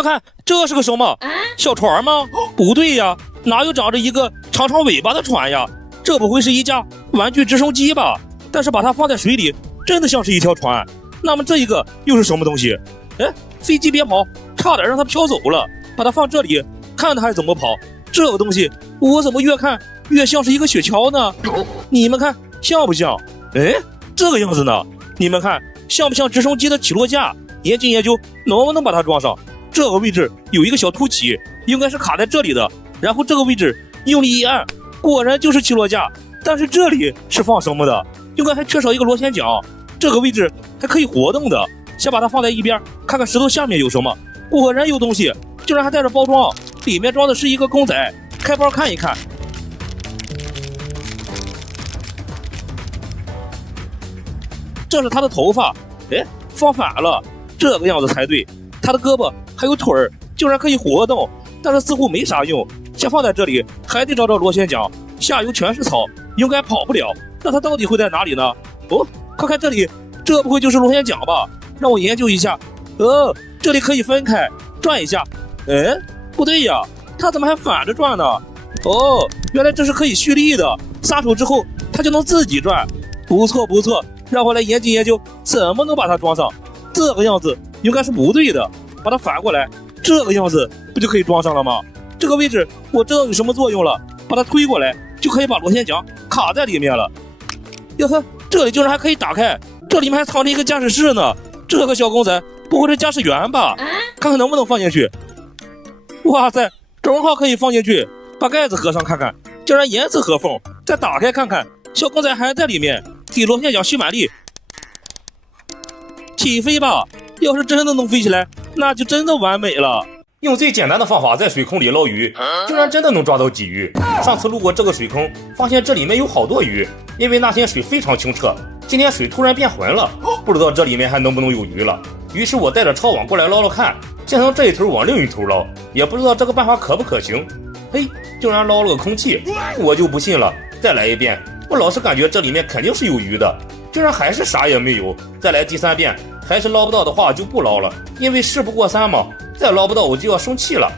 快看，这是个什么？小船吗？不对呀，哪有长着一个长长尾巴的船呀？这不会是一架玩具直升机吧？但是把它放在水里，真的像是一条船。那么这一个又是什么东西？哎，飞机别跑，差点让它飘走了。把它放这里，看它还怎么跑。这个东西我怎么越看越像是一个雪橇呢？你们看像不像？哎，这个样子呢？你们看像不像直升机的起落架？研究研究能不能把它装上。这个位置有一个小凸起，应该是卡在这里的。然后这个位置用力一按，果然就是起落架。但是这里是放什么的？应该还缺少一个螺旋桨。这个位置还可以活动的。先把它放在一边，看看石头下面有什么。果然有东西，竟然还带着包装，里面装的是一个公仔。开包看一看，这是他的头发。哎，放反了，这个样子才对。他的胳膊还有腿儿，竟然可以活动，但是似乎没啥用。先放在这里，还得找找螺旋桨。下游全是草，应该跑不了。那它到底会在哪里呢？哦，快看这里，这不会就是螺旋桨吧？让我研究一下。这里可以分开转一下。哎，不对呀，它怎么还反着转呢？哦，原来这是可以蓄力的，撒手之后它就能自己转。不错不错，让我来研究研究怎么能把它装上。这个样子应该是不对的，把它反过来，这个样子不就可以装上了吗？这个位置我知道有什么作用了，把它推过来就可以把螺旋桨卡在里面了。哟呵，这里竟然还可以打开，这里面还藏着一个驾驶室呢。这个小公仔不会是驾驶员吧？看看能不能放进去。哇塞，正好可以放进去。把盖子合上看看，竟然严丝合缝。再打开看看，小公仔还在里面。给螺旋桨蓄满力，起飞吧！要是真的能飞起来，那就真的完美了。用最简单的方法在水坑里捞鱼，竟然真的能抓到鲫鱼。上次路过这个水坑，发现这里面有好多鱼，因为那天水非常清澈，今天水突然变浑了，不知道这里面还能不能有鱼了。于是我带着抄网过来捞捞看，先从这一头往另一头捞，也不知道这个办法可不可行。嘿，竟然捞了个空气，我就不信了，再来一遍。我老是感觉这里面肯定是有鱼的，竟然还是啥也没有。再来第3遍，还是捞不到的话就不捞了，因为事不过3嘛。再捞不到我就要生气了。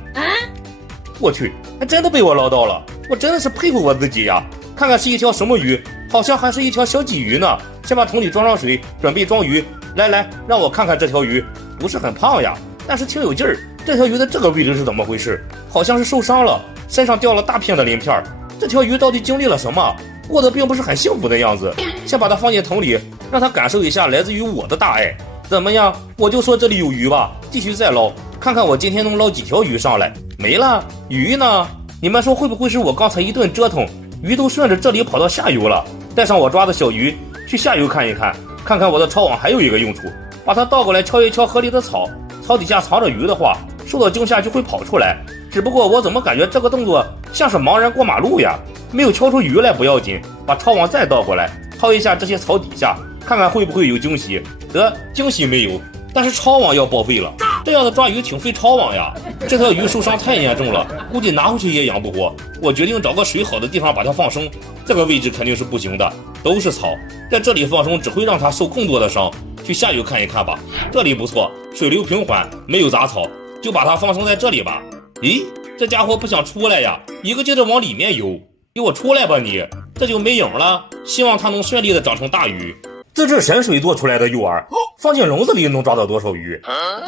我去，还真的被我捞到了，我真的是佩服我自己呀！看看是一条什么鱼，好像还是一条小鲫鱼呢。先把桶里装上水，准备装鱼。来，让我看看这条鱼，不是很胖呀，但是挺有劲儿。这条鱼的这个位置是怎么回事？好像是受伤了，身上掉了大片的鳞片。这条鱼到底经历了什么？过得并不是很幸福的样子。先把它放进桶里，让它感受一下来自于我的大爱。怎么样？我就说这里有鱼吧，继续再捞，看看我今天能捞几条鱼上来。没了，鱼呢？你们说会不会是我刚才一顿折腾，鱼都顺着这里跑到下游了？带上我抓的小鱼去下游看一看，看看我的抄网还有一个用处，把它倒过来敲一敲河里的草，草底下藏着鱼的话，受到惊吓就会跑出来。只不过我怎么感觉这个动作像是盲人过马路呀？没有敲出鱼来不要紧，把抄网再倒过来，掏一下这些草底下，看看会不会有惊喜。得，惊喜没有，但是抄网要报废了。这样的抓鱼挺费抄网呀。这条鱼受伤太严重了，估计拿回去也养不活。我决定找个水好的地方把它放生。这个位置肯定是不行的，都是草，在这里放生只会让它受更多的伤。去下游看一看吧，这里不错，水流平缓，没有杂草，就把它放生在这里吧。咦，这家伙不想出来呀，一个劲的往里面游。给我出来吧你，这就没影了。希望它能顺利的长成大鱼。自制神水做出来的诱饵，放进笼子里能抓到多少鱼？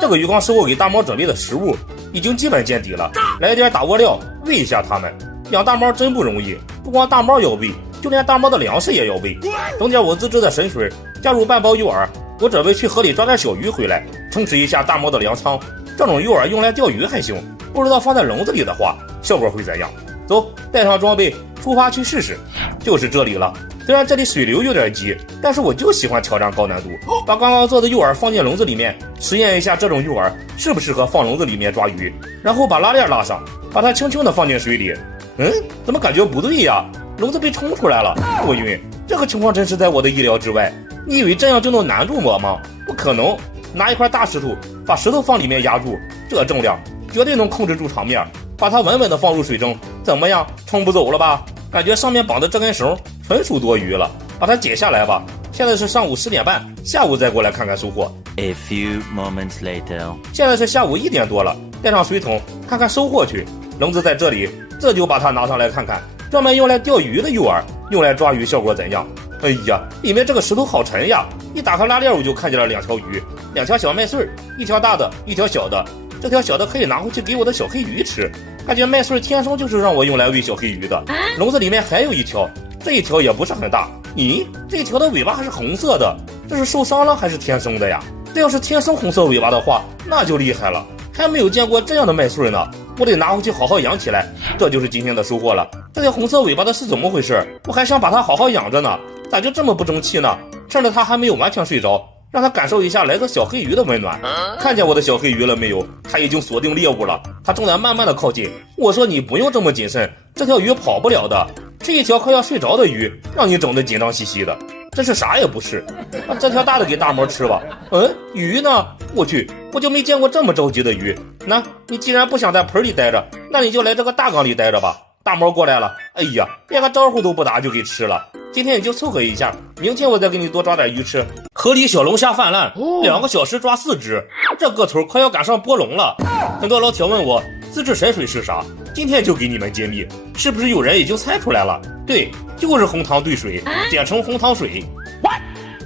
这个鱼缸是我给大猫准备的食物，已经基本见底了。来点打窝料，喂一下它们。养大猫真不容易，不光大猫要喂，就连大猫的粮食也要喂。等点我自制的神水，加入半包诱饵，我准备去河里抓点小鱼回来，充实一下大猫的粮仓。这种诱饵用来钓鱼还行，不知道放在笼子里的话，效果会怎样？走，带上装备，出发去试试。就是这里了。虽然这里水流有点急，但是我就喜欢挑战高难度。把刚刚做的诱饵放进笼子里面，实验一下这种诱饵适不适合放笼子里面抓鱼。然后把拉链拉上，把它轻轻地放进水里。怎么感觉不对呀？笼子被冲出来了，我晕！这个情况真是在我的意料之外。你以为这样就能难住我吗？不可能！拿一块大石头，把石头放里面压住，这重量绝对能控制住场面，把它稳稳地放入水中。怎么样，冲不走了吧？感觉上面绑的这根绳纯属多余了，把它解下来吧。现在是上午10点半，下午再过来看看收获。A few moments later， 现在是下午1点多了，带上水桶看看收获去。笼子在这里，这就把它拿上来看看，专门用来钓鱼的诱饵，用来抓鱼效果怎样？哎呀，里面这个石头好沉呀！一打开拉链我就看见了2条鱼，2条小麦穗，一条大的，一条小的。这条小的可以拿回去给我的小黑鱼吃，感觉麦穗天生就是让我用来喂小黑鱼的。笼子里面还有一条，这一条也不是很大。咦，这一条的尾巴还是红色的，这是受伤了还是天生的呀？这要是天生红色尾巴的话，那就厉害了，还没有见过这样的麦穗呢，我得拿回去好好养起来。这就是今天的收获了。这条红色尾巴的是怎么回事？我还想把它好好养着呢，咋就这么不争气呢？趁着它还没有完全睡着，让它感受一下来自小黑鱼的温暖。看见我的小黑鱼了没有？它已经锁定猎物了，它正在慢慢的靠近。我说你不用这么谨慎，这条鱼跑不了的，是一条快要睡着的鱼，让你整得紧张兮兮的，真是啥也不是。把这条大的给大魔吃吧。鱼呢？我去，我就没见过这么着急的鱼。那你既然不想在盆里待着，那你就来这个大缸里待着吧。大魔过来了，哎呀，连个招呼都不打就给吃了。今天你就凑合一下，明天我再给你多抓点鱼吃。河里小龙虾泛滥，2个小时抓4只，这个头快要赶上波龙了。很多老铁问我自制神水是啥，今天就给你们揭秘。是不是有人已经猜出来了？对，就是红糖兑水，简称红糖水。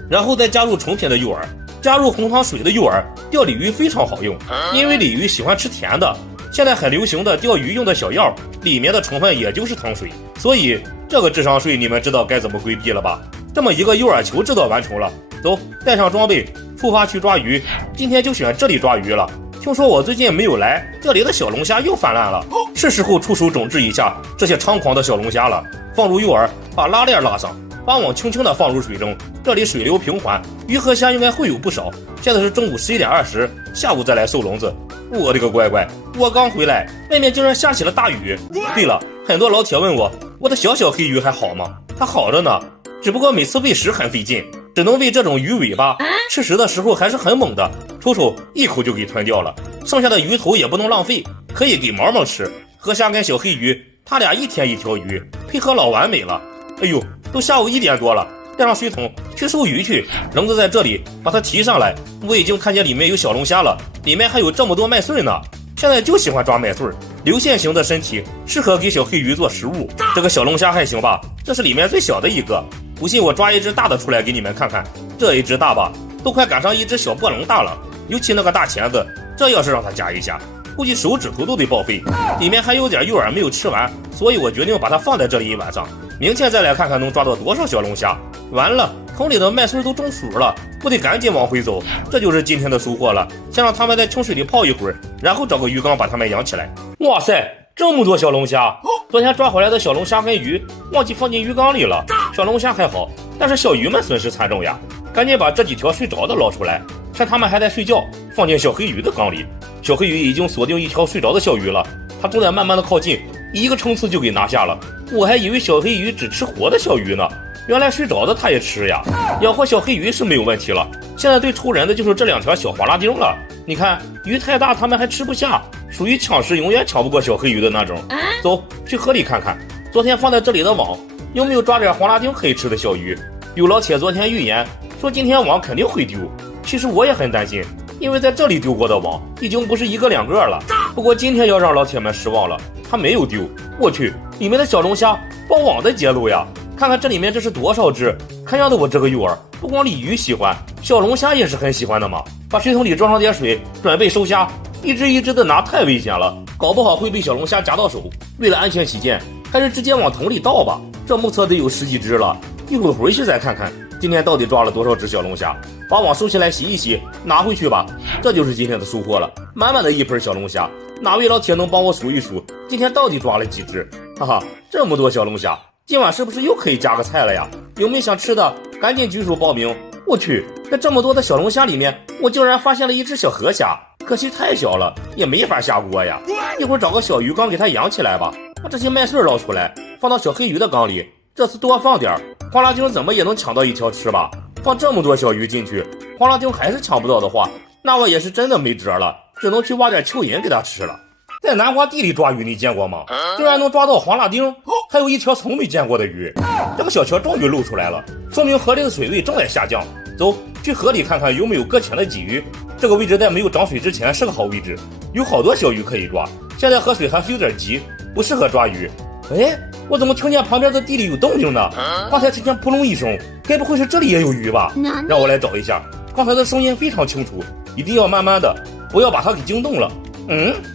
然后再加入成品的诱饵，加入红糖水的诱饵，钓鲤鱼非常好用，因为鲤鱼喜欢吃甜的。现在很流行的钓鱼用的小药，里面的成分也就是糖水，所以这个智商税你们知道该怎么规避了吧？这么一个诱饵球制作完成了，走，带上装备，出发去抓鱼。今天就选这里抓鱼了。听说我最近没有来，这里的小龙虾又泛滥了，是时候出手整治一下这些猖狂的小龙虾了。放入诱饵，把拉链拉上，把网轻轻地放入水中，这里水流平缓，鱼和虾应该会有不少。现在是中午11点20，下午再来收笼子。我的个乖乖，我刚回来，外面竟然下起了大雨。对了，很多老铁问我的小黑鱼还好吗？它好着呢，只不过每次喂食很费劲，只能喂这种鱼尾巴，吃食的时候还是很猛的，抽一口就给吞掉了。剩下的鱼头也不能浪费，可以给毛毛吃。河虾跟小黑鱼，他俩1天1条鱼，配合老完美了。哎呦，都下午1点多了，带上水桶去收鱼去。笼子在这里，把它提上来。我已经看见里面有小龙虾了，里面还有这么多麦穗呢。现在就喜欢抓麦穗，流线型的身体适合给小黑鱼做食物。这个小龙虾还行吧，这是里面最小的一个。不信我抓一只大的出来给你们看看，这一只大吧，都快赶上一只小波龙大了。尤其那个大钳子，这要是让它夹一下，估计手指头都得报废。里面还有点诱饵没有吃完，所以我决定把它放在这里1晚上，明天再来看看能抓到多少小龙虾。完了，桶里的麦穗都中暑了，我得赶紧往回走。这就是今天的收获了，先让它们在清水里泡一会儿，然后找个鱼缸把它们养起来。哇塞，这么多小龙虾！昨天抓回来的小龙虾跟鱼忘记放进鱼缸里了，小龙虾还好，但是小鱼们损失惨重呀。赶紧把这几条睡着的捞出来，趁它们还在睡觉，放进小黑鱼的缸里。小黑鱼已经锁定一条睡着的小鱼了，它正在慢慢的靠近，一个冲刺就给拿下了。我还以为小黑鱼只吃活的小鱼呢，原来睡着的它也吃呀。养活小黑鱼是没有问题了，现在最愁人的就是这2条小黄拉丁了。你看鱼太大它们还吃不下，属于抢食永远抢不过小黑鱼的那种。走，去河里看看昨天放在这里的网有没有抓点黄拉丁可以吃的小鱼。有老铁昨天预言说今天网肯定会丢，其实我也很担心，因为在这里丢过的网已经不是1个2个了。不过今天要让老铁们失望了，它没有丢。我去，里面的小龙虾把网的揭露呀！看看这里面这是多少只，看样子我这个诱饵不光鲤鱼喜欢，小龙虾也是很喜欢的嘛。把水桶里装上点水，准备收虾。一只一只的拿太危险了，搞不好会被小龙虾夹到手。为了安全起见，还是直接往桶里倒吧。这目测得有10几只了，一会儿回去再看看今天到底抓了多少只小龙虾。把网收起来洗一洗，拿回去吧。这就是今天的收获了，满满的一盆小龙虾。哪位老铁能帮我数一数今天到底抓了几只？哈哈，这么多小龙虾，今晚是不是又可以加个菜了呀？有没有想吃的赶紧举手报名。我去，在这么多的小龙虾里面，我竟然发现了一只小河虾，可惜太小了，也没法下锅呀。一会儿找个小鱼缸给它养起来吧。把这些麦穗捞出来，放到小黑鱼的缸里，这次多放点，黄拉丁怎么也能抢到1条吃吧。放这么多小鱼进去，黄拉丁还是抢不到的话，那我也是真的没辙了，只能去挖点蚯蚓给它吃了。在南瓜地里抓鱼你见过吗？竟然能抓到黄拉丁，还有1条从没见过的鱼。这个小球终于露出来了，说明河里的水位正在下降。走，去河里看看有没有搁浅的鲫鱼，这个位置在没有涨水之前是个好位置，有好多小鱼可以抓。现在喝水还是有点急，不适合抓鱼。哎，我怎么听见旁边的地里有动静呢？刚才听见扑隆一声，该不会是这里也有鱼吧？让我来找一下。刚才的声音非常清楚，一定要慢慢的，不要把它给惊动了。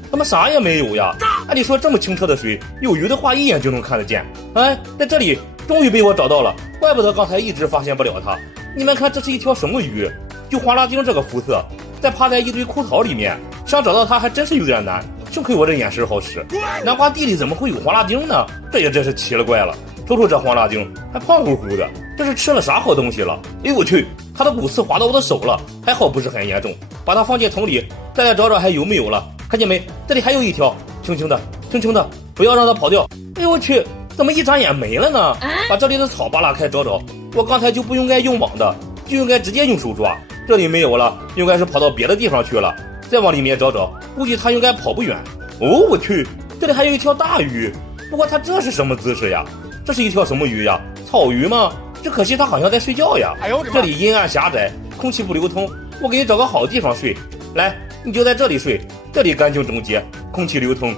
怎么啥也没有呀？按理说这么清澈的水，有鱼的话一眼就能看得见。哎，在这里终于被我找到了，怪不得刚才一直发现不了它。你们看，这是一条什么鱼？就黄辣丁这个肤色，再趴在一堆枯草里面，想找到它还真是有点难。幸亏我这眼神好使，南瓜地里怎么会有黄辣丁呢？这也真是奇了怪了。瞅瞅这黄辣丁，还胖乎乎的，这是吃了啥好东西了？哎呦我去，它的骨刺划到我的手了，还好不是很严重。把它放进桶里，再来找找还有没有了。看见没？这里还有一条，轻轻的，轻轻的，不要让它跑掉。哎呦我去，怎么一眨眼没了呢？把这里的草扒拉开找找，我刚才就不应该用网的，就应该直接用手抓。这里没有了，应该是跑到别的地方去了。再往里面找找，估计它应该跑不远。哦，我去，这里还有一条大鱼，不过它这是什么姿势呀？这是一条什么鱼呀？草鱼吗？只可惜它好像在睡觉呀。这里阴暗狭窄，空气不流通，我给你找个好地方睡。来，你就在这里睡，这里干净整洁，空气流通。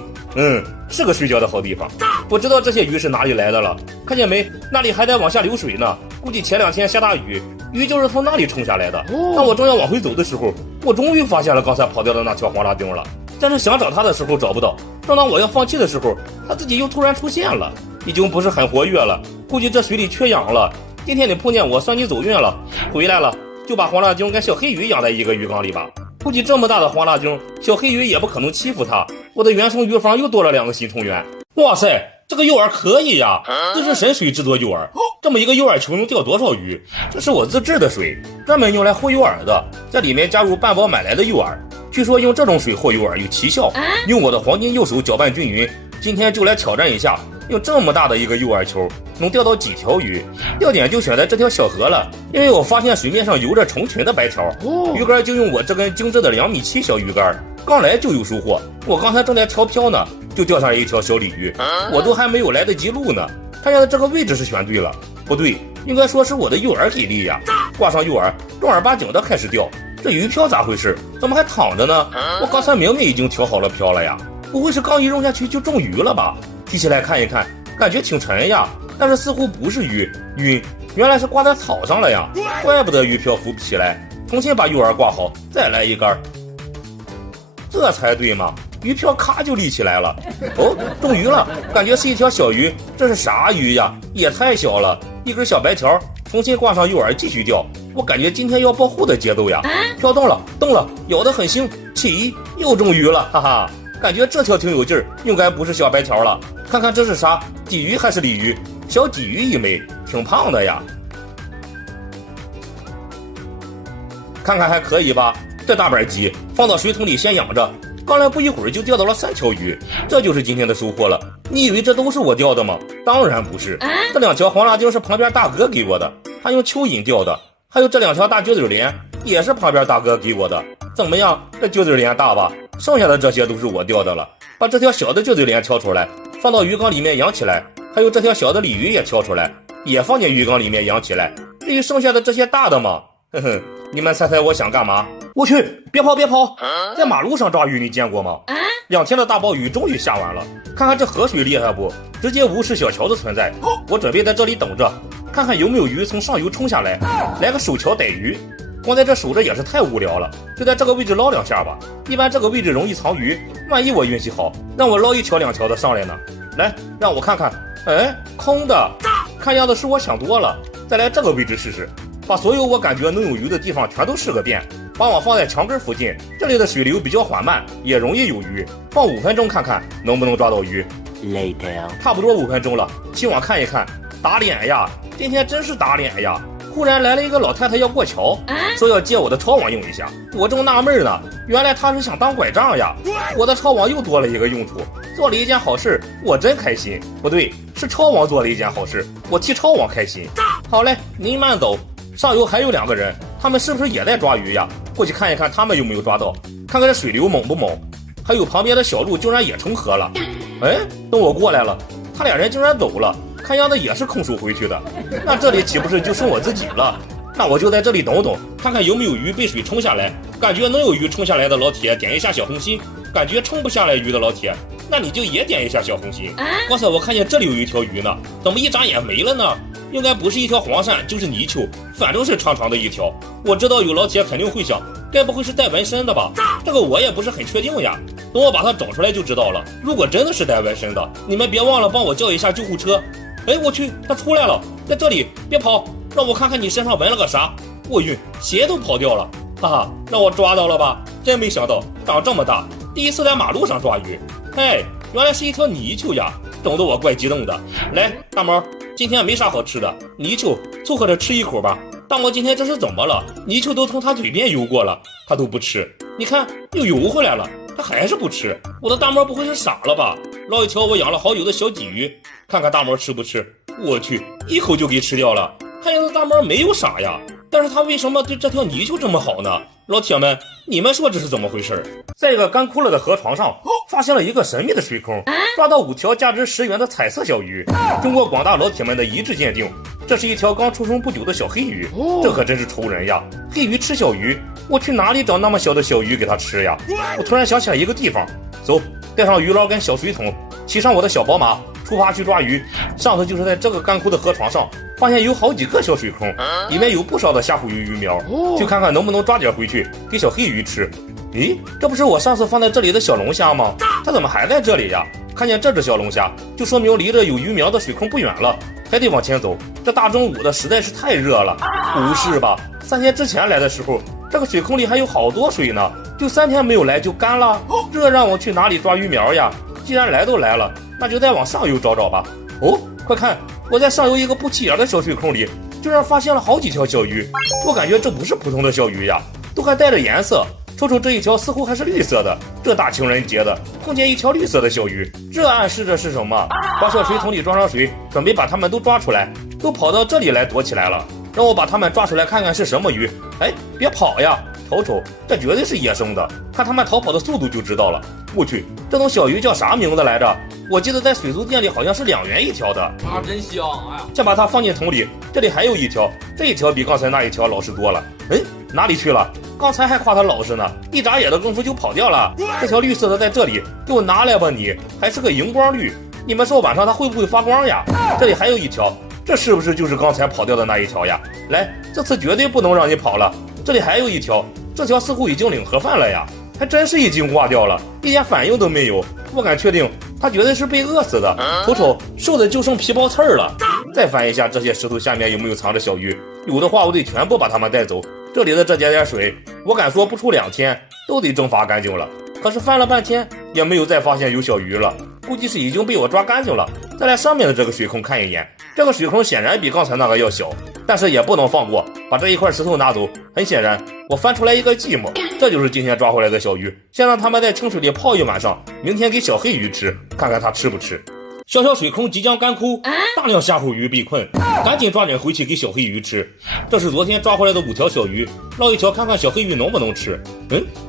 是个睡觉的好地方。我知道这些鱼是哪里来的了，看见没？那里还在往下流水呢，估计前2天下大雨，鱼就是从那里冲下来的。当我正要往回走的时候，我终于发现了刚才跑掉的那条黄辣丁了。但是想找它的时候找不到，正当我要放弃的时候，它自己又突然出现了，已经不是很活跃了，估计这水里缺氧了。今天你碰见我，算你走运了，回来了就把黄辣丁跟小黑鱼养在一个鱼缸里吧。估计这么大的黄辣丁，小黑鱼也不可能欺负它。我的原生鱼房又多了2个新成员。哇塞，这个诱饵可以呀！这是神水制作诱饵，这么一个诱饵球能钓多少鱼？这是我自制的水，专门用来和诱饵的，在里面加入半包买来的诱饵。据说用这种水和诱饵有奇效，用我的黄金右手搅拌均匀。今天就来挑战一下，用这么大的一个诱饵球能钓到几条鱼？钓点就选在这条小河了，因为我发现水面上游着成群的白条，鱼竿就用我这根精致的2.7米小鱼竿，刚来就有收获。我刚才正在调漂呢，就钓上一条小鲤鱼，我都还没有来得及录呢。看样子这个位置是选对了，不对，应该说是我的诱饵给力呀！挂上诱饵，正儿八经的开始钓。这鱼漂咋回事？怎么还躺着呢？我刚才明明已经调好了漂了呀，不会是刚一扔下去就中鱼了吧？提起来看一看，感觉挺沉呀，但是似乎不是鱼，晕，原来是挂在草上了呀，怪不得鱼漂浮不起来。重新把诱饵挂好，再来一竿，这才对嘛，鱼漂咔就立起来了。哦，中鱼了，感觉是一条小鱼，这是啥鱼呀？也太小了，一根小白条。重新挂上诱饵继续钓，我感觉今天要爆户的节奏呀！飘动了，动了，咬得很腥，起又中鱼了，哈哈！感觉这条挺有劲儿，应该不是小白条了。看看这是啥？鲫鱼还是鲤鱼？小鲫鱼一枚，挺胖的呀。看看还可以吧？这大板鲫放到水桶里先养着，刚来不一会儿就钓到了3条鱼，这就是今天的收获了。你以为这都是我钓的吗？当然不是，这2条黄辣丁是旁边大哥给我的，他用蚯蚓钓的。还有这2条大撅嘴鲢也是旁边大哥给我的。怎么样，这撅嘴鲢大吧？剩下的这些都是我钓的了。把这条小的撅嘴鲢挑出来，放到鱼缸里面养起来。还有这条小的鲤鱼也挑出来，也放进鱼缸里面养起来。至于剩下的这些大的嘛，你们猜猜我想干嘛？我去，别跑别跑，在马路上抓鱼你见过吗？2天的大暴雨终于下完了，看看这河水厉害不？直接无视小桥的存在。我准备在这里等着，看看有没有鱼从上游冲下来，来个手桥逮鱼。光在这守着也是太无聊了，就在这个位置捞2下吧。一般这个位置容易藏鱼，万一我运气好，让我捞1条2条的上来呢。来，让我看看，哎，空的，看样子是我想多了。再来这个位置试试，把所有我感觉能有鱼的地方全都试个遍。把网放在墙根附近，这里的水流比较缓慢，也容易有鱼。放5分钟看看能不能抓到鱼。Later， 差不多5分钟了，起网看一看。打脸呀，今天真是打脸呀！忽然来了一个老太太要过桥，说要借我的抄网用一下。我正纳闷呢，原来她是想当拐杖呀。我的抄网又多了一个用处，做了一件好事，我真开心。不对，是抄网做了一件好事，我替抄网开心。好嘞，您慢走，上游还有2个人，他们是不是也在抓鱼呀？过去看一看他们有没有抓到，看看这水流猛不猛。还有旁边的小路竟然也成河了。哎，等我过来了，他2人竟然走了，看样子也是空手回去的。那这里岂不是就剩我自己了？那我就在这里等等，看看有没有鱼被水冲下来，赶感觉能有鱼冲下来的老铁点一下小红心，感觉冲不下来鱼的老铁，那你就也点一下小红心。刚才我看见这里有一条鱼呢，怎么一眨眼没了呢？应该不是一条黄鳝就是泥鳅，反正是长长的一条。我知道有老铁肯定会想，该不会是带纹身的吧？这个我也不是很确定呀，等我把它找出来就知道了。如果真的是带纹身的，你们别忘了帮我叫一下救护车。哎，我去，它出来了，在这里，别跑，让我看看你身上纹了个啥。我晕，鞋都跑掉了，哈哈，让我抓到了吧？真没想到长这么大，第一次在马路上抓鱼。嘿，原来是一条泥鳅呀，整得我怪激动的。来，大毛，今天没啥好吃的，泥鳅凑合着吃一口吧。大毛今天这是怎么了？泥鳅都从他嘴边游过了，他都不吃。你看又游回来了，他还是不吃。我的大毛不会是傻了吧？捞一条我养了好久的小鲫鱼，看看大毛吃不吃。我去，一口就给吃掉了。看样子大毛没有傻呀，但是他为什么对这条泥鳅这么好呢？老铁们，你们说这是怎么回事？在一个干枯了的河床上，发现了一个神秘的水坑，抓到5条价值10元的彩色小鱼。经过广大老铁们的一致鉴定，这是一条刚出生不久的小黑鱼，这可真是愁人呀！黑鱼吃小鱼，我去哪里找那么小的小鱼给它吃呀？我突然想起来一个地方，走，带上鱼捞跟小水桶，骑上我的小宝马，出发去抓鱼。上次就是在这个干枯的河床上，发现有好几个小水坑，里面有不少的虾虎鱼鱼苗，去看看能不能抓点回去给小黑鱼吃。咦，这不是我上次放在这里的小龙虾吗？它怎么还在这里呀？看见这只小龙虾，就说明离着有鱼苗的水坑不远了，还得往前走。这大中午的实在是太热了。不是吧？3天之前来的时候，这个水坑里还有好多水呢，就3天没有来就干了。这让我去哪里抓鱼苗呀？既然来都来了，那就再往上游找找吧。哦，快看，我在上游一个不起眼的小水坑里，居然发现了好几条小鱼。我感觉这不是普通的小鱼呀，都还带着颜色。瞅瞅这一条似乎还是绿色的，这大情人节的碰见一条绿色的小鱼，这暗示着是什么？把小水桶里装上水，准备把它们都抓出来，都跑到这里来躲起来了。让我把它们抓出来看看是什么鱼。哎，别跑呀，瞅瞅，这绝对是野生的，看它们逃跑的速度就知道了。我去，这种小鱼叫啥名字来着？我记得在水族店里好像是2元1条的。啊，真香呀！先把它放进桶里，这里还有一条，这一条比刚才那一条老实多了。哎，哪里去了？刚才还夸它老实呢，一眨眼的功夫就跑掉了。这条绿色的在这里，给我拿来吧你，还是个荧光绿。你们说晚上它会不会发光呀？这里还有一条，这是不是就是刚才跑掉的那一条呀？来，这次绝对不能让你跑了。这里还有一条，这条似乎已经领盒饭了呀，还真是已经挂掉了，一点反应都没有。我敢确定，它绝对是被饿死的。瞅瞅，瘦的就剩皮包刺儿了。再翻一下这些石头下面有没有藏着小鱼，有的话我得全部把它们带走。这里的这点水，我敢说不出2天都得蒸发干净了。可是翻了半天也没有再发现有小鱼了，估计是已经被我抓干净了。再来上面的这个水坑看一眼，这个水坑显然比刚才那个要小，但是也不能放过，把这一块石头拿走。很显然，我翻出来一个寂寞，这就是今天抓回来的小鱼。先让它们在清水里泡一晚上，明天给小黑鱼吃，看看它吃不吃。小小水坑即将干枯，大量虾虎鱼被困，赶紧抓紧回去给小黑鱼吃。这是昨天抓回来的5条小鱼，捞一条看看小黑鱼能不能吃。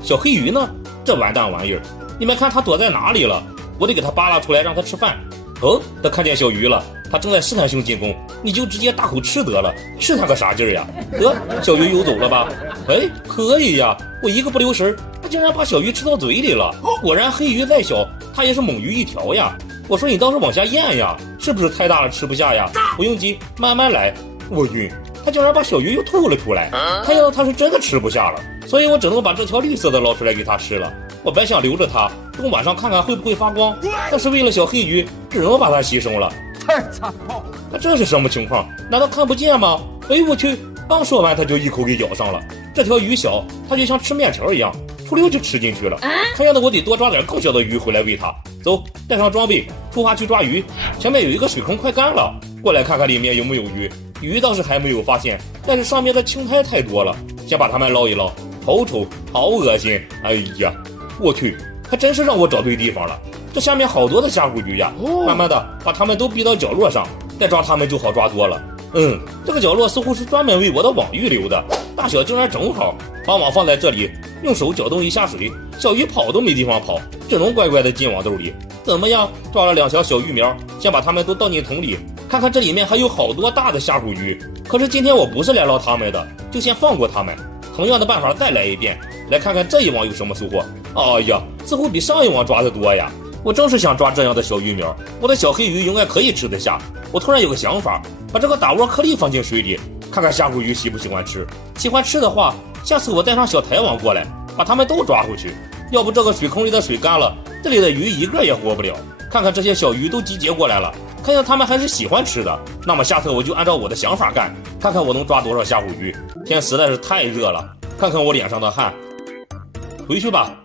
小黑鱼呢？这完蛋玩意儿，你们看它躲在哪里了？我得给它扒拉出来让它吃饭。哦，它看见小鱼了，它正在试探性进攻，你就直接大口吃得了，试探个啥劲儿呀？得，小鱼游走了吧？哎，可以呀，我一个不留神，它竟然把小鱼吃到嘴里了。果然黑鱼再小，它也是猛鱼一条呀。我说你倒是往下咽呀，是不是太大了吃不下呀？不用急，慢慢来。我晕，他竟然把小鱼又吐了出来，看样子他是真的吃不下了，所以我只能把这条绿色的捞出来给他吃了。我本想留着它，等晚上看看会不会发光，但是为了小黑鱼，只能把它牺牲了。太残暴了！那这是什么情况？难道看不见吗？哎，我去！刚说完，他就一口给咬上了。这条鱼小，它就像吃面条一样，出溜就吃进去了。看样子我得多抓点更小的鱼回来喂它。走，带上装备，出发去抓鱼。前面有一个水坑快干了，过来看看里面有没有鱼。鱼倒是还没有发现，但是上面的青苔太多了，先把它们捞一捞。瞅瞅，好恶心！哎呀，我去，还真是让我找对地方了。这下面好多的虾虎鱼呀，慢慢的把它们都逼到角落上，再抓它们就好抓多了。这个角落似乎是专门为我的网预留的，大小竟然正好，把网放在这里，用手搅动一下水，小鱼跑都没地方跑，只能乖乖的进网兜里。怎么样，抓了2条小鱼苗，先把它们都倒进桶里，看看这里面还有好多大的虾虎鱼。可是今天我不是来捞它们的，就先放过它们。同样的办法再来一遍，来看看这一网有什么收获。哎呀，似乎比上一网抓的多呀！我正是想抓这样的小鱼苗，我的小黑鱼应该可以吃得下。我突然有个想法，把这个打窝颗粒放进水里，看看虾虎鱼喜不喜欢吃。喜欢吃的话，下次我带上小台网过来，把它们都抓回去。要不这个水坑里的水干了，这里的鱼一个也活不了。看看这些小鱼都集结过来了，看见它们还是喜欢吃的，那么下次我就按照我的想法干，看看我能抓多少虾虎鱼。天实在是太热了，看看我脸上的汗。回去吧。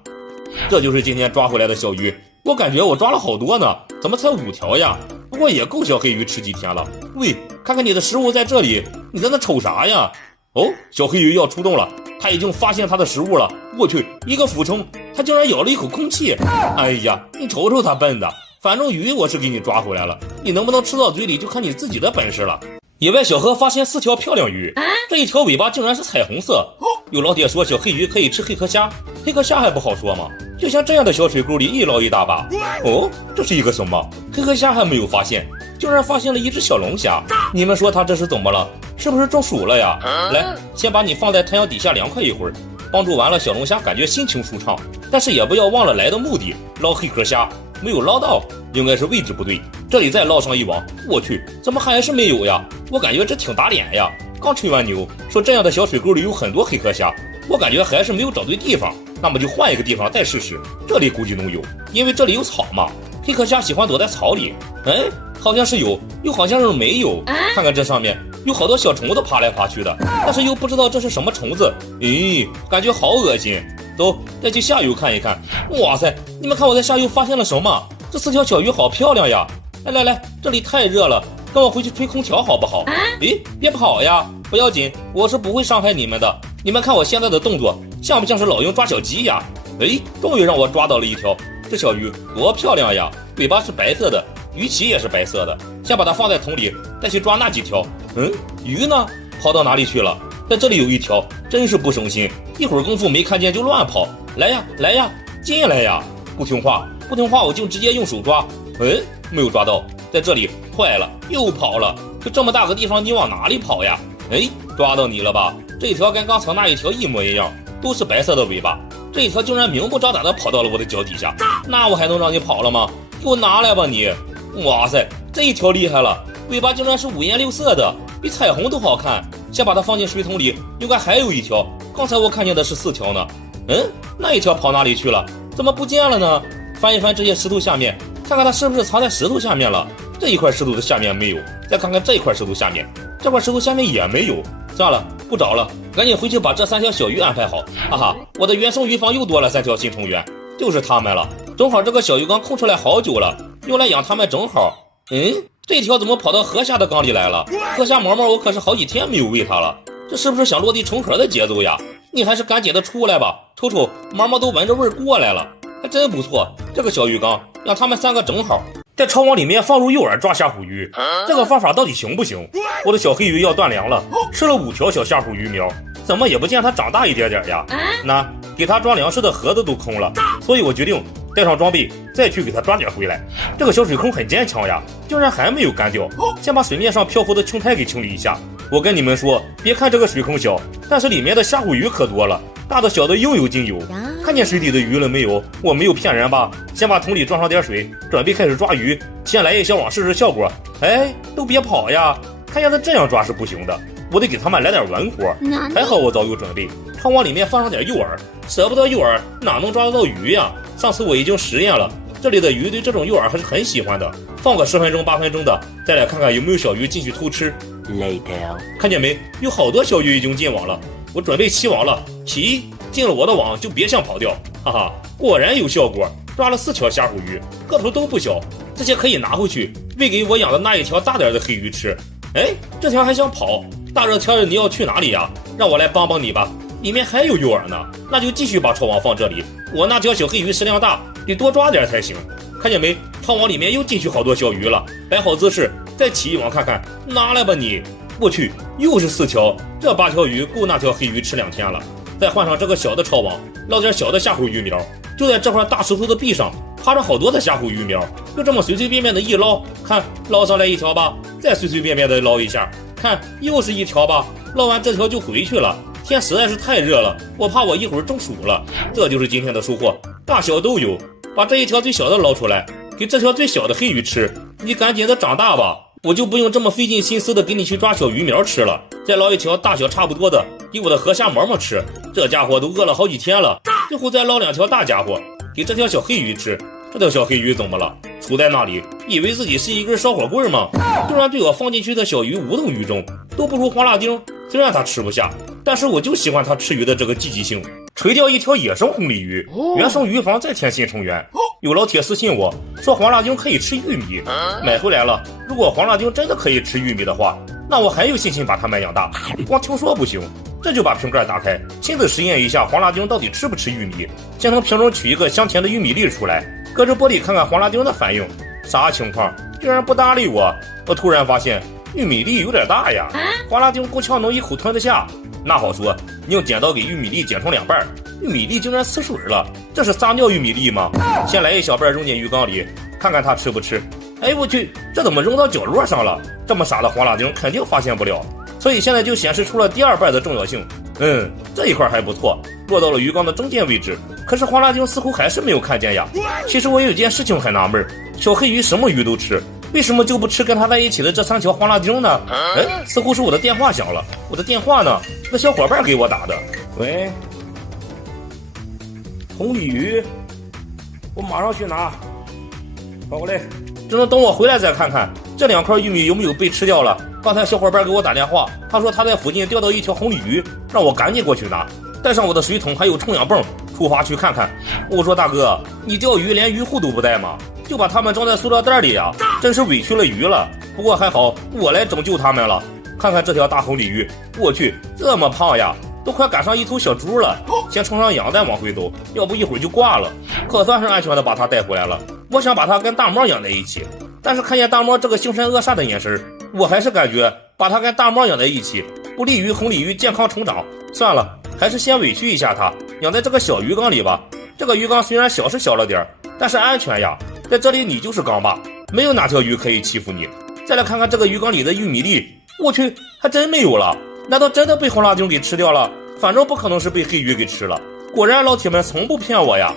这就是今天抓回来的小鱼，我感觉我抓了好多呢，怎么才5条呀？不过也够小黑鱼吃几天了。喂，看看你的食物在这里，你在那瞅啥呀？哦，小黑鱼要出动了，它已经发现它的食物了。我去，一个俯冲，它竟然咬了一口空气。哎呀，你瞅瞅它笨的，反正鱼我是给你抓回来了，你能不能吃到嘴里就看你自己的本事了。野外小河发现4条漂亮鱼，这一条尾巴竟然是彩虹色。有老爹说小黑鱼可以吃黑壳虾，黑壳虾还不好说吗？就像这样的小水沟里一捞一大把。哦，这是一个什么？黑壳虾还没有发现，竟然发现了一只小龙虾。你们说它这是怎么了？是不是中暑了呀？来，先把你放在太阳底下凉快一会儿，帮助完了小龙虾感觉心情舒畅。但是也不要忘了来的目的，捞黑壳虾。没有捞到，应该是位置不对。这里再捞上一网，我去，怎么还是没有呀？我感觉这挺打脸呀。刚吹完牛，说这样的小水沟里有很多黑壳虾，我感觉还是没有找对地方。那么就换一个地方再试试，这里估计能有，因为这里有草嘛。黑壳虾喜欢躲在草里。哎，好像是有，又好像是没有。看看这上面有好多小虫子爬来爬去的，但是又不知道这是什么虫子。咦，感觉好恶心。走，再去下游看一看。哇塞，你们看我在下游发现了什么？这4条小鱼好漂亮呀！来，这里太热了，跟我回去吹空调好不好？诶，别跑呀，不要紧，我是不会伤害你们的。你们看我现在的动作，像不像是老鹰抓小鸡呀？诶，终于让我抓到了一条，这小鱼多漂亮呀！尾巴是白色的，鱼鳍也是白色的。先把它放在桶里，再去抓那几条。鱼呢？跑到哪里去了？在这里有一条，真是不省心，一会儿功夫没看见就乱跑。来呀，进来呀！不听话，我就直接用手抓。没有抓到，在这里，坏了，又跑了。就这么大个地方，你往哪里跑呀？抓到你了吧？这一条跟刚才那一条一模一样，都是白色的尾巴。这一条竟然明目张胆的跑到了我的脚底下，那我还能让你跑了吗？给我拿来吧你！哇塞，这一条厉害了，尾巴竟然是5颜6色的，比彩虹都好看。先把它放进水桶里，应该还有一条。刚才我看见的是4条呢。那一条跑哪里去了？怎么不见了呢？翻一翻这些石头下面，看看它是不是藏在石头下面了。这一块石头的下面没有，再看看这一块石头下面，这块石头下面也没有。算了，不找了，赶紧回去把这3条小鱼安排好。哈哈，我的原生鱼房又多了3条新成员，就是它们了。正好这个小鱼缸空出来好久了，用来养它们正好。这条怎么跑到河下的缸里来了？河下毛毛我可是好几天没有喂它了，这是不是想落地成盒的节奏呀？你还是赶紧的出来吧，瞅瞅毛毛都闻着味儿过来了，还真不错。这个小鱼缸让它们3个正好，在超网里面放入诱饵抓虾虎鱼，这个方法到底行不行？我的小黑鱼要断粮了，吃了5条小虾虎鱼苗，怎么也不见它长大一点点呀？那给它装粮食的盒子都空了，所以我决定带上装备再去给它抓点回来。这个小水坑很坚强呀，竟然还没有干掉。先把水面上漂浮的青苔给清理一下。我跟你们说，别看这个水坑小，但是里面的虾虎鱼可多了，大的小的应有尽有。看见水底的鱼了没有？我没有骗人吧？先把桶里装上点水，准备开始抓鱼。先来一小网试试效果。都别跑呀！看见它这样抓是不行的，我得给他们来点稳活。还好我早有准备，常往里面放上点诱饵，舍不得诱饵哪能抓得到鱼呀？上次我已经实验了，这里的鱼对这种诱饵还是很喜欢的。放个10分钟8分钟的，再来看看有没有小鱼进去偷吃。看见没？有好多小鱼已经进网了，我准备起网了。起，进了我的网就别想跑掉。哈哈，果然有效果，抓了4条虾虎鱼，个头都不小，这些可以拿回去喂给我养的那一条大点的黑鱼吃。这条还想跑，大热天的你要去哪里呀？让我来帮帮你吧，里面还有诱饵呢，那就继续把超网放这里。我那条小黑鱼食量大，得多抓点才行。看见没？超网里面又进去好多小鱼了，摆好姿势，再起一网看看。拿来吧你！我去，又是4条，这8条鱼够那条黑鱼吃2天了。再换上这个小的超网，捞点小的虾虎鱼苗。就在这块大石头的壁上趴着好多的虾虎鱼苗，就这么随随便便的一捞，看捞上来1条吧，再随随便便的捞一下，看又是1条吧，捞完这条就回去了。天实在是太热了，我怕我一会儿中暑了。这就是今天的收获，大小都有。把这一条最小的捞出来，给这条最小的黑鱼吃。你赶紧的长大吧，我就不用这么费尽心思的给你去抓小鱼苗吃了。再捞一条大小差不多的，给我的河虾毛毛吃。这家伙都饿了好几天了。最后再捞2条大家伙，给这条小黑鱼吃。这条小黑鱼怎么了？杵在那里，以为自己是一根烧火棍吗？就让对我放进去的小鱼无动于衷，都不如黄辣丁。虽然它吃不下，但是我就喜欢它吃鱼的这个积极性。垂钓一条野生红鲤鱼，原生鱼房再添新成员。有老铁私信我说黄辣丁可以吃玉米，买回来了。如果黄辣丁真的可以吃玉米的话，那我还有信心把它们养大。光听说不行，这就把瓶盖打开，亲自实验一下黄辣丁到底吃不吃玉米。先从瓶中取一个香甜的玉米粒出来，隔着玻璃看看黄辣丁的反应。啥情况？居然不搭理我！我突然发现玉米粒有点大呀，黄辣丁够呛能一口吞得下。那好说，你用剪刀给玉米粒剪成2半，玉米粒竟然呲水了，这是撒尿玉米粒吗？先来一小半扔进鱼缸里，看看它吃不吃。哎我去，这怎么扔到角落上了？这么傻的黄辣丁肯定发现不了，所以现在就显示出了第2半的重要性。这一块还不错，落到了鱼缸的中间位置。可是黄辣丁似乎还是没有看见呀。其实我有件事情很纳闷，小黑鱼什么鱼都吃，为什么就不吃跟它在一起的这3条黄辣丁呢？似乎是我的电话响了。我的电话呢？那小伙伴给我打的。喂，红鲤鱼，我马上去拿。好嘞，只能等我回来再看看这2块玉米有没有被吃掉了。刚才小伙伴给我打电话，他说他在附近钓到一条红鲤鱼，让我赶紧过去拿，带上我的水桶还有冲氧泵，出发去看看。我说大哥，你钓鱼连鱼护都不带吗？就把它们装在塑料袋里呀，真是委屈了鱼了。不过还好我来拯救它们了。看看这条大红鲤鱼，我去，这么胖呀，都快赶上一头小猪了。先冲上养再往回走，要不一会儿就挂了。可算是安全的把它带回来了。我想把它跟大猫养在一起，但是看见大猫这个凶神恶煞的眼神，我还是感觉把它跟大猫养在一起不利于红鲤鱼健康成长。算了，还是先委屈一下它，养在这个小鱼缸里吧。这个鱼缸虽然小是小了点，但是安全呀，在这里你就是缸霸，没有哪条鱼可以欺负你。再来看看这个鱼缸里的玉米粒，我去，还真没有了。难道真的被黄辣丁给吃掉了？反正不可能是被黑鱼给吃了。果然老铁们从不骗我呀。